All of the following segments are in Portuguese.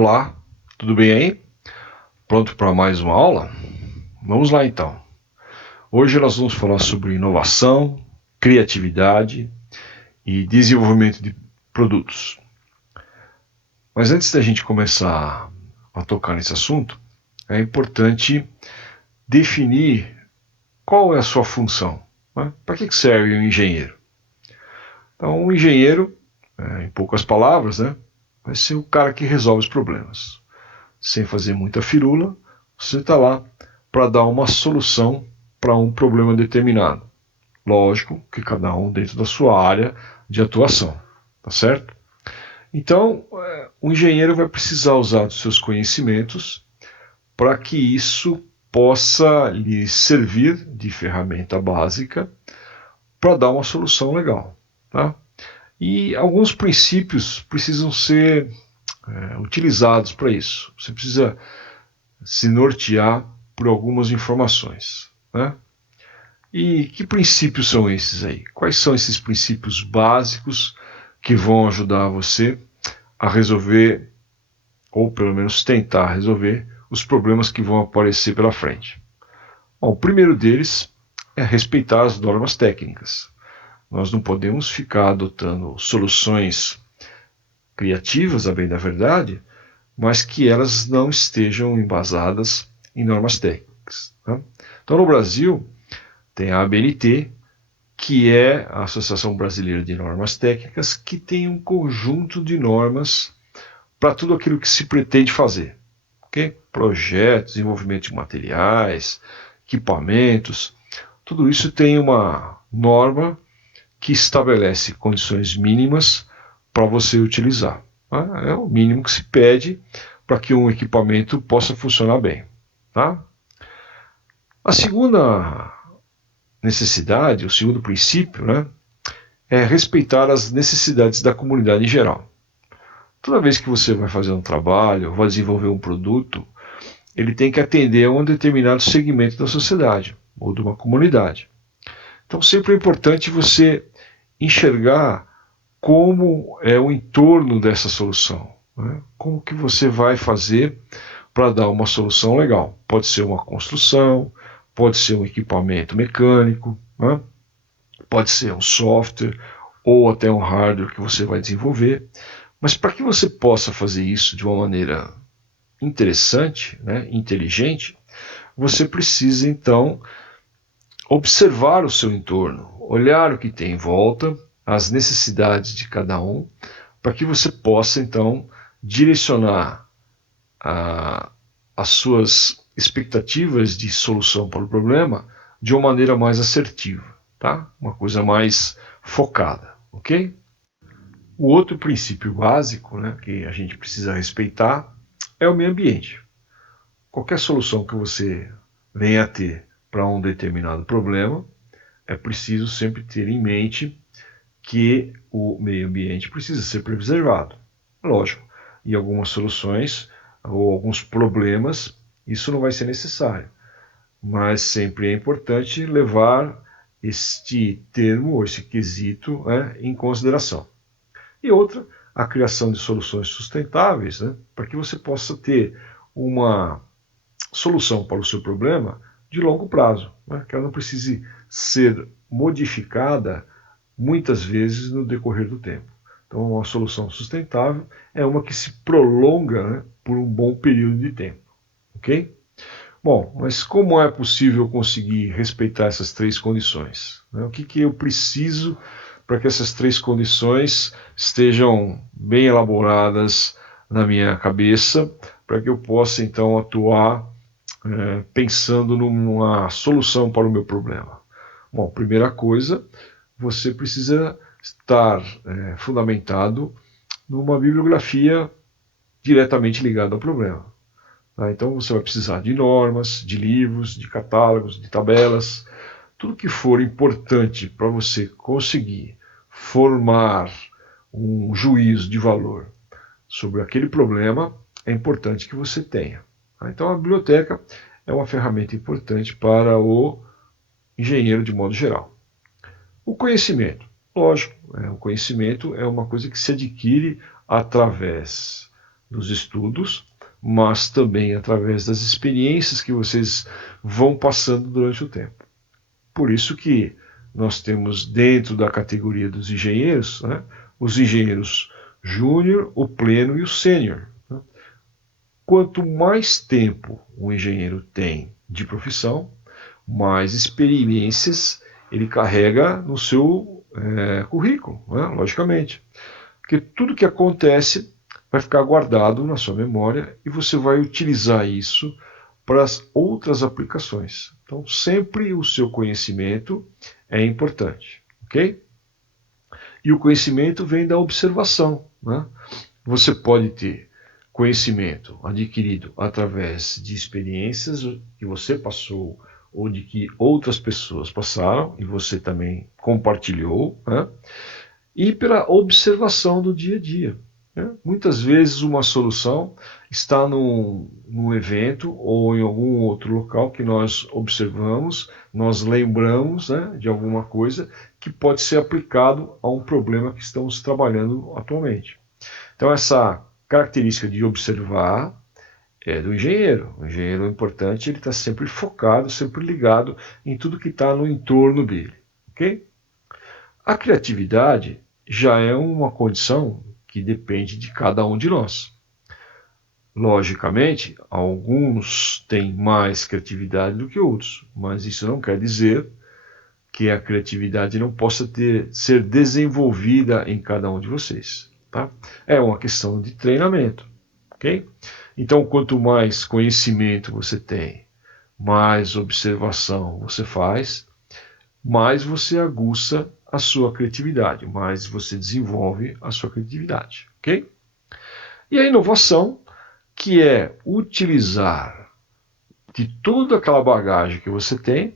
Olá, tudo bem aí? Pronto para mais uma aula? Vamos lá então. Hoje nós vamos falar sobre inovação, criatividade e desenvolvimento de produtos. Mas antes da gente começar a tocar nesse assunto, é importante definir qual é a sua função. Né? Para que serve um engenheiro? Então, um engenheiro, em poucas palavras, vai ser o cara que resolve os problemas. Sem fazer muita firula, você está lá para dar uma solução para um problema determinado. Lógico que cada um dentro da sua área de atuação, tá certo? Então, o engenheiro vai precisar usar os seus conhecimentos para que isso possa lhe servir de ferramenta básica para dar uma solução legal, tá? E alguns princípios precisam ser utilizados para isso. Você precisa se nortear por algumas informações, né? E que princípios são esses aí? Quais são esses princípios básicos que vão ajudar você a resolver, ou pelo menos tentar resolver, os problemas que vão aparecer pela frente? Bom, o primeiro deles é respeitar as normas técnicas. Nós não podemos ficar adotando soluções criativas, a bem da verdade, mas que elas não estejam embasadas em normas técnicas. Tá? Então, no Brasil, tem a ABNT, que é a Associação Brasileira de Normas Técnicas, que tem um conjunto de normas para tudo aquilo que se pretende fazer. Okay? Projetos, desenvolvimento de materiais, equipamentos, tudo isso tem uma norma que estabelece condições mínimas para você utilizar. Tá? É o mínimo que se pede para que um equipamento possa funcionar bem. Tá? A segunda necessidade, o segundo princípio, é respeitar as necessidades da comunidade em geral. Toda vez que você vai fazer um trabalho, vai desenvolver um produto, ele tem que atender a um determinado segmento da sociedade ou de uma comunidade. Então sempre é importante você enxergar como é o entorno dessa solução. Né? Como que você vai fazer para dar uma solução legal. Pode ser uma construção, pode ser um equipamento mecânico, né? Pode ser um software ou até um hardware que você vai desenvolver. Mas para que você possa fazer isso de uma maneira interessante, inteligente, você precisa então observar o seu entorno, olhar o que tem em volta, as necessidades de cada um, para que você possa então direcionar as suas expectativas de solução para o problema de uma maneira mais assertiva, tá? Uma coisa mais focada, ok? O outro princípio básico, que a gente precisa respeitar é o meio ambiente. Qualquer solução que você venha a ter para um determinado problema, é preciso sempre ter em mente que o meio ambiente precisa ser preservado. Lógico, em algumas soluções ou alguns problemas, isso não vai ser necessário. Mas sempre é importante levar este termo, ou esse quesito, em consideração. E outra, a criação de soluções sustentáveis, para que você possa ter uma solução para o seu problema de longo prazo, que ela não precise ser modificada muitas vezes no decorrer do tempo. Então, uma solução sustentável é uma que se prolonga por um bom período de tempo. Ok? Bom, mas como é possível conseguir respeitar essas três condições? O que eu preciso para que essas três condições estejam bem elaboradas na minha cabeça, para que eu possa então atuar pensando numa solução para o meu problema? Bom, primeira coisa, você precisa estar fundamentado numa bibliografia diretamente ligada ao problema. Tá? Então você vai precisar de normas, de livros, de catálogos, de tabelas, tudo que for importante para você conseguir formar um juízo de valor sobre aquele problema, é importante que você tenha. Tá? Então a biblioteca é uma ferramenta importante para o engenheiro de modo geral. O conhecimento. Lógico, o conhecimento é uma coisa que se adquire através dos estudos, mas também através das experiências que vocês vão passando durante o tempo. Por isso que nós temos dentro da categoria dos engenheiros, né, os engenheiros júnior, o pleno e o sênior. Né? Quanto mais tempo o engenheiro tem de profissão, mais experiências ele carrega no seu currículo, né, logicamente. Porque tudo que acontece vai ficar guardado na sua memória e você vai utilizar isso para as outras aplicações. Então, sempre o seu conhecimento é importante, ok? E o conhecimento vem da observação, né? Você pode ter conhecimento adquirido através de experiências que você passou ou de que outras pessoas passaram e você também compartilhou, né? E pela observação do dia a dia. Né? Muitas vezes uma solução está num evento ou em algum outro local que nós observamos, nós lembramos, né, de alguma coisa que pode ser aplicado a um problema que estamos trabalhando atualmente. Então essa característica de observar é do engenheiro. O engenheiro é importante, ele está sempre focado, sempre ligado em tudo que está no entorno dele. Ok? A criatividade já é uma condição que depende de cada um de nós. Logicamente, alguns têm mais criatividade do que outros, mas isso não quer dizer que a criatividade não possa ser desenvolvida em cada um de vocês. Tá? É uma questão de treinamento. Okay? Então, quanto mais conhecimento você tem, mais observação você faz, mais você aguça a sua criatividade, mais você desenvolve a sua criatividade, ok? E a inovação, que é utilizar de toda aquela bagagem que você tem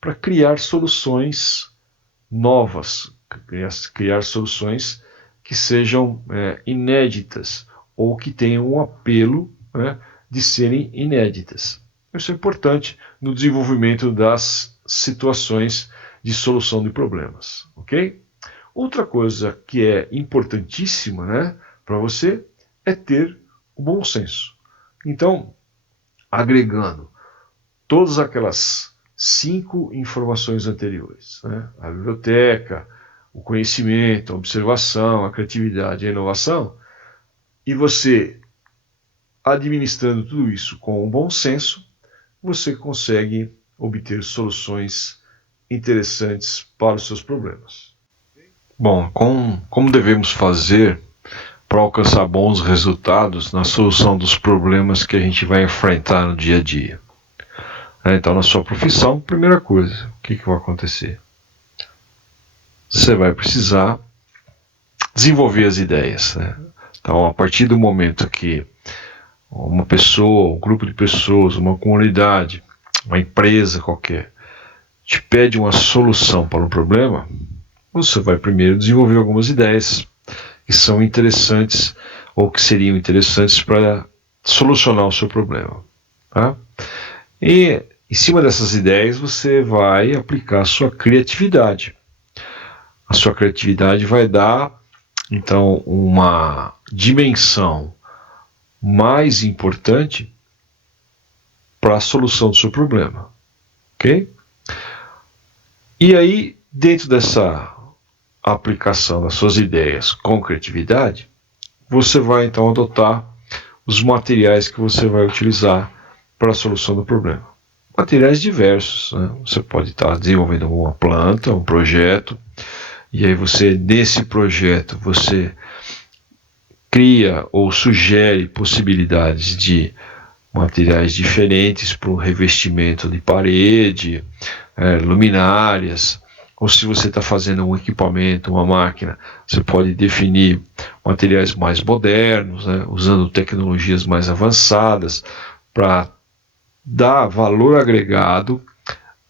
para criar soluções novas, criar soluções que sejam inéditas ou que tenham um apelo, né, de serem inéditas. Isso é importante no desenvolvimento das situações de solução de problemas, ok? Outra coisa que é importantíssima, né, para você é ter o bom senso. Então, agregando todas aquelas 5 informações anteriores, né, a biblioteca, o conhecimento, a observação, a criatividade e a inovação, e você administrando tudo isso com um bom senso, você consegue obter soluções interessantes para os seus problemas. Bom, como devemos fazer para alcançar bons resultados na solução dos problemas que a gente vai enfrentar no dia a dia? Então, na sua profissão, primeira coisa, o que vai acontecer? Você vai precisar desenvolver as ideias. Né? Então, a partir do momento que uma pessoa, um grupo de pessoas, uma comunidade, uma empresa qualquer, te pede uma solução para um problema, você vai primeiro desenvolver algumas ideias que são interessantes ou que seriam interessantes para solucionar o seu problema. Tá? E em cima dessas ideias você vai aplicar a sua criatividade. A sua criatividade vai dar, então, uma dimensão mais importante para a solução do seu problema. Ok? E aí, dentro dessa aplicação das suas ideias com criatividade, você vai então adotar os materiais que você vai utilizar para a solução do problema. Materiais diversos, né? Você pode estar desenvolvendo uma planta, um projeto, e aí você, nesse projeto, você cria ou sugere possibilidades de materiais diferentes para o revestimento de parede, luminárias, ou se você está fazendo um equipamento, uma máquina, você pode definir materiais mais modernos, né, usando tecnologias mais avançadas para dar valor agregado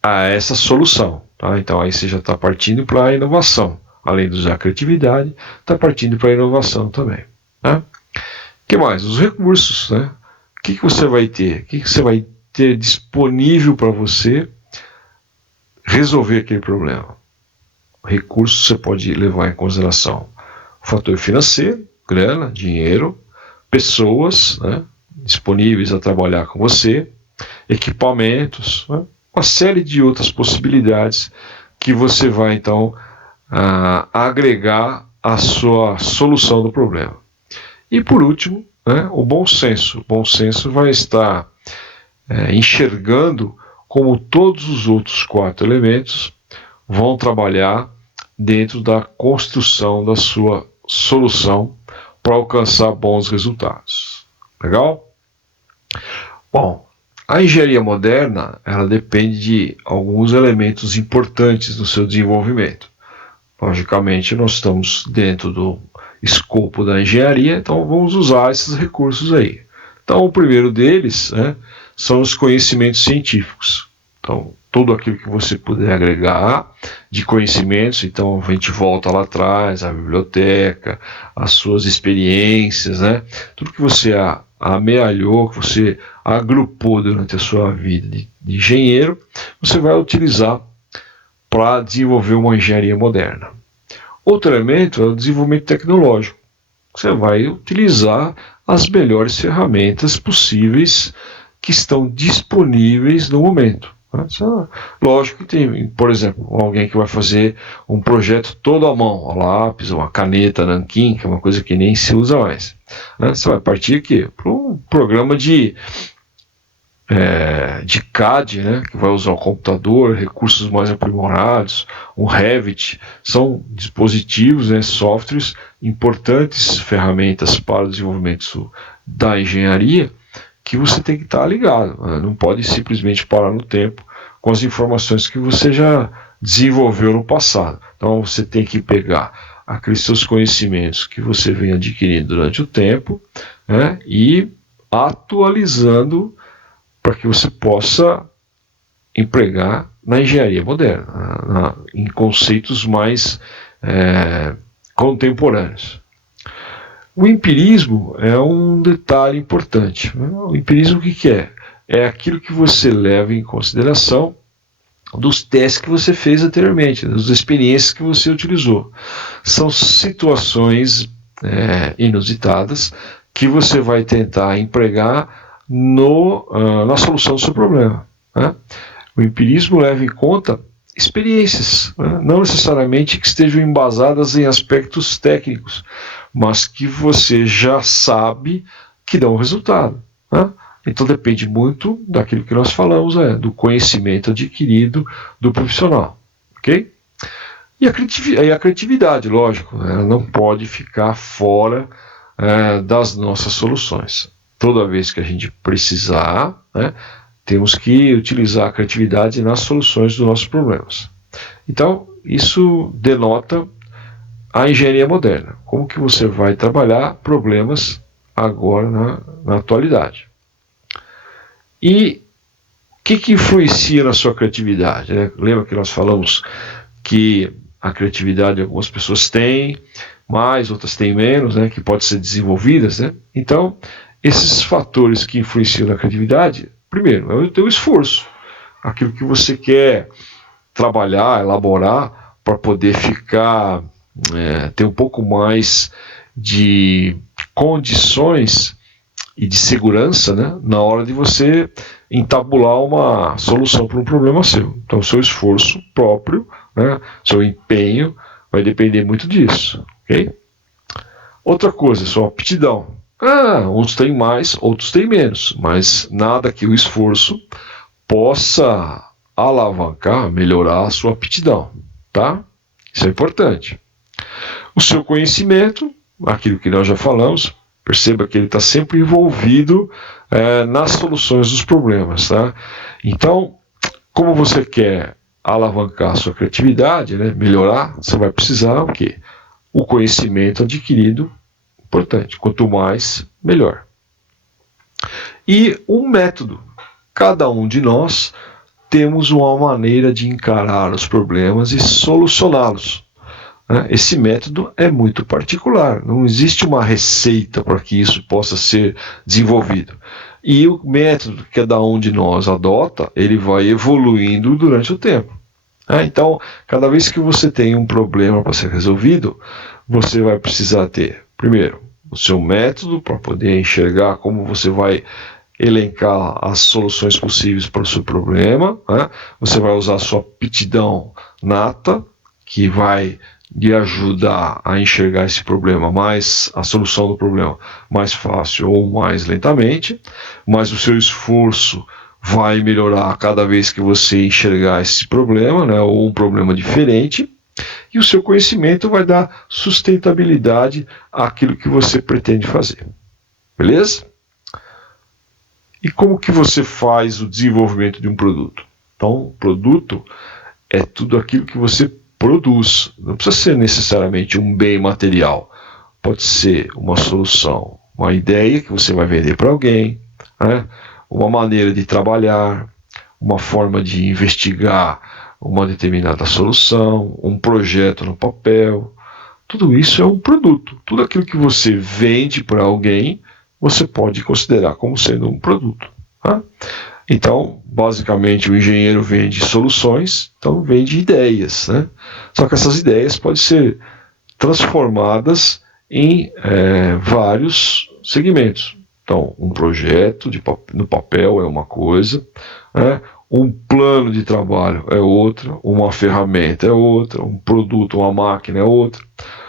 a essa solução. Tá? Então aí você já está partindo para a inovação. Além de usar a criatividade, está partindo para a inovação também. Né? O que mais? Os recursos. Né? O que você vai ter? O que você vai ter disponível para você resolver aquele problema? Recursos você pode levar em consideração o fator financeiro, grana, dinheiro, pessoas, né, disponíveis a trabalhar com você, equipamentos, né, uma série de outras possibilidades que você vai então agregar à sua solução do problema. E por último, né, o bom senso. O bom senso vai estar enxergando como todos os outros 4 elementos vão trabalhar dentro da construção da sua solução para alcançar bons resultados. Legal? Bom, a engenharia moderna, ela depende de alguns elementos importantes no seu desenvolvimento. Logicamente, nós estamos dentro do escopo da engenharia, então vamos usar esses recursos aí. Então, o primeiro deles, né, são os conhecimentos científicos. Então, tudo aquilo que você puder agregar de conhecimentos, então a gente volta lá atrás, a biblioteca, as suas experiências, né? Tudo que você amealhou, que você agrupou durante a sua vida de engenheiro, você vai utilizar para desenvolver uma engenharia moderna. Outro elemento é o desenvolvimento tecnológico. Você vai utilizar as melhores ferramentas possíveis que estão disponíveis no momento. Lógico que tem, por exemplo, alguém que vai fazer um projeto todo à mão, a lápis, uma caneta nanquim, que é uma coisa que nem se usa mais. Você vai partir aqui para um programa de CAD, né, que vai usar o computador, recursos mais aprimorados, um Revit, são dispositivos, né, softwares importantes, ferramentas para o desenvolvimento da engenharia, que você tem que estar ligado, né? Não pode simplesmente parar no tempo com as informações que você já desenvolveu no passado. Então você tem que pegar aqueles seus conhecimentos que você vem adquirindo durante o tempo, né, e atualizando para que você possa empregar na engenharia moderna, em conceitos mais contemporâneos. O empirismo é um detalhe importante. O empirismo o que é? É aquilo que você leva em consideração dos testes que você fez anteriormente, das experiências que você utilizou. São situações inusitadas que você vai tentar empregar na solução do seu problema. Né? O empirismo leva em conta experiências, né? Não necessariamente que estejam embasadas em aspectos técnicos, mas que você já sabe que dão resultado. Né? Então depende muito daquilo que nós falamos, do conhecimento adquirido do profissional. Ok? E a criatividade, lógico, ela não pode ficar fora das nossas soluções. Toda vez que a gente precisar, né, temos que utilizar a criatividade nas soluções dos nossos problemas. Então, isso denota a engenharia moderna. Como que você vai trabalhar problemas agora na atualidade. E o que influencia na sua criatividade? Né? Lembra que nós falamos que a criatividade algumas pessoas têm mais, outras têm menos, né, que podem ser desenvolvidas. Né? Então, esses fatores que influenciam na criatividade, primeiro, é o teu esforço. Aquilo que você quer trabalhar, elaborar, para poder ficar, ter um pouco mais de condições e de segurança, né, na hora de você entabular uma solução para um problema seu. Então, o seu esforço próprio, né, seu empenho, vai depender muito disso. Okay? Outra coisa, sua aptidão. Uns têm mais, outros têm menos, mas nada que o esforço possa alavancar, melhorar a sua aptidão, tá? Isso é importante. O seu conhecimento, aquilo que nós já falamos, perceba que ele está sempre envolvido nas soluções dos problemas, tá? Então, como você quer alavancar a sua criatividade, né, melhorar, você vai precisar o quê? O conhecimento adquirido, importante. Quanto mais, melhor. E um método. Cada um de nós temos uma maneira de encarar os problemas e solucioná-los. Esse método é muito particular. Não existe uma receita para que isso possa ser desenvolvido. E o método que cada um de nós adota, ele vai evoluindo durante o tempo. Então, cada vez que você tem um problema para ser resolvido, você vai precisar ter, primeiro, o seu método para poder enxergar como você vai elencar as soluções possíveis para o seu problema, né? Você vai usar a sua aptidão nata, que vai lhe ajudar a enxergar esse problema a solução do problema mais fácil ou mais lentamente, mas o seu esforço vai melhorar cada vez que você enxergar esse problema, né, ou um problema diferente, e o seu conhecimento vai dar sustentabilidade àquilo que você pretende fazer. Beleza? E como que você faz o desenvolvimento de um produto? Então, produto é tudo aquilo que você produz. Não precisa ser necessariamente um bem material. Pode ser uma solução, uma ideia que você vai vender para alguém, né? Uma maneira de trabalhar, uma forma de investigar uma determinada solução, um projeto no papel. Tudo isso é um produto. Tudo aquilo que você vende para alguém, você pode considerar como sendo um produto. Tá? Então, basicamente, o engenheiro vende soluções, então vende ideias, né? Só que essas ideias podem ser transformadas em vários segmentos. Então, um projeto no papel é uma coisa, né? Um plano de trabalho é outra, uma ferramenta é outra, um produto, uma máquina é outra,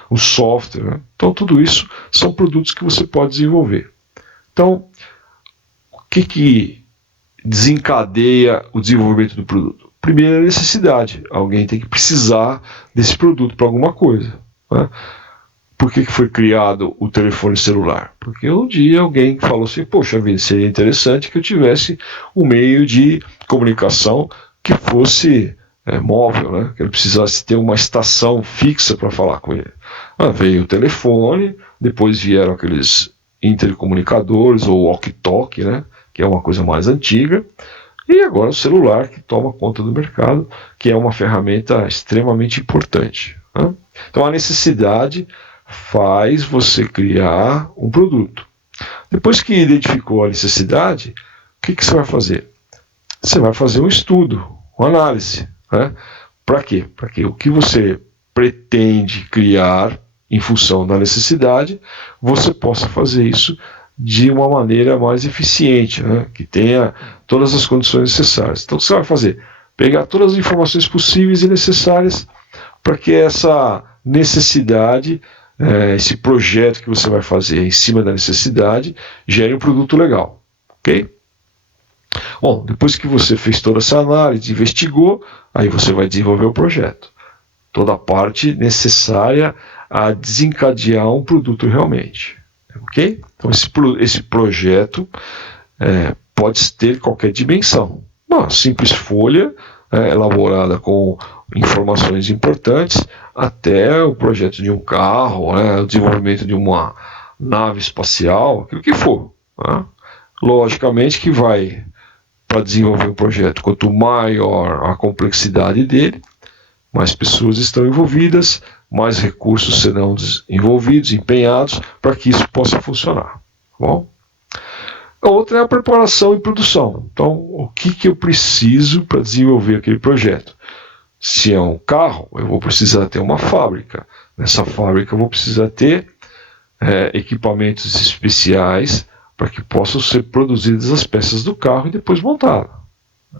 um software, né? Então, tudo isso são produtos que você pode desenvolver. Então, o que desencadeia o desenvolvimento do produto? Primeiro, a necessidade. Alguém tem que precisar desse produto para alguma coisa, né? Por que foi criado o telefone celular? Porque um dia alguém falou assim, poxa vida, seria interessante que eu tivesse um meio de comunicação que fosse móvel, né? Que ele precisasse ter uma estação fixa para falar com ele. Veio o telefone, depois vieram aqueles intercomunicadores ou walkie-talkie, né? Que é uma coisa mais antiga, e agora o celular que toma conta do mercado, que é uma ferramenta extremamente importante, né? Então a necessidade faz você criar um produto. Depois que identificou a necessidade, o que você vai fazer? Você vai fazer um estudo, uma análise, né? Para quê? Para que o que você pretende criar em função da necessidade, você possa fazer isso de uma maneira mais eficiente, né? Que tenha todas as condições necessárias. Então o que você vai fazer? Pegar todas as informações possíveis e necessárias para que essa necessidade, esse projeto que você vai fazer em cima da necessidade, gere um produto legal. Ok? Bom, depois que você fez toda essa análise, investigou, aí você vai desenvolver o projeto. Toda a parte necessária a desencadear um produto realmente. Ok? Então esse projeto pode ter qualquer dimensão. Uma simples folha elaborada com informações importantes, até o projeto de um carro, o desenvolvimento de uma nave espacial, aquilo que for. Né? Logicamente que vai, para desenvolver um projeto, quanto maior a complexidade dele, mais pessoas estão envolvidas, mais recursos serão envolvidos, empenhados, para que isso possa funcionar. Tá bom? A outra é a preparação e produção. Então, o que eu preciso para desenvolver aquele projeto? Se é um carro, eu vou precisar ter uma fábrica. Nessa fábrica eu vou precisar ter equipamentos especiais para que possam ser produzidas as peças do carro e depois montadas.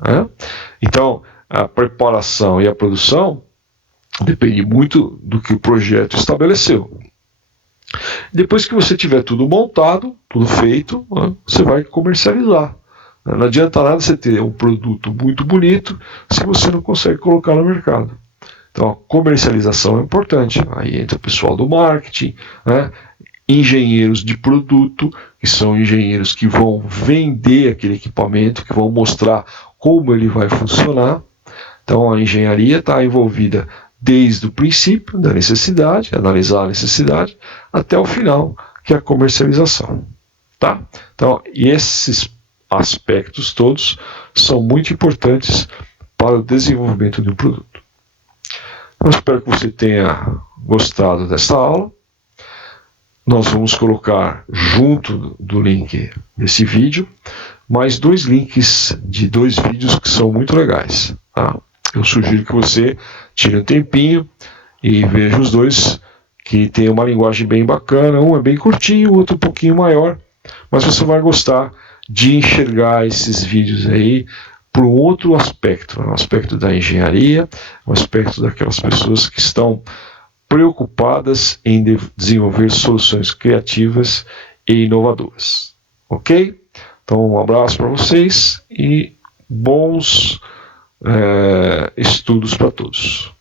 Né? Então, a preparação e a produção depende muito do que o projeto estabeleceu. Depois que você tiver tudo montado, tudo feito, né, você vai comercializar. Não adianta nada você ter um produto muito bonito se você não consegue colocar no mercado. Então a comercialização é importante. Aí entra o pessoal do marketing, né, engenheiros de produto, que são engenheiros que vão vender aquele equipamento, que vão mostrar como ele vai funcionar. Então a engenharia está envolvida desde o princípio da necessidade, analisar a necessidade, até o final, que é a comercialização. Tá? Então, esses aspectos todos são muito importantes para o desenvolvimento de um produto. Eu espero que você tenha gostado desta aula. Nós vamos colocar junto do link desse vídeo mais 2 links de 2 vídeos que são muito legais. Tá? Eu sugiro que você tire um tempinho e veja os 2, que tem uma linguagem bem bacana. Um é bem curtinho, o outro um pouquinho maior, mas você vai gostar de enxergar esses vídeos aí por um outro aspecto, um aspecto da engenharia, um aspecto daquelas pessoas que estão preocupadas em desenvolver soluções criativas e inovadoras. Ok? Então, um abraço para vocês e bons estudos para todos.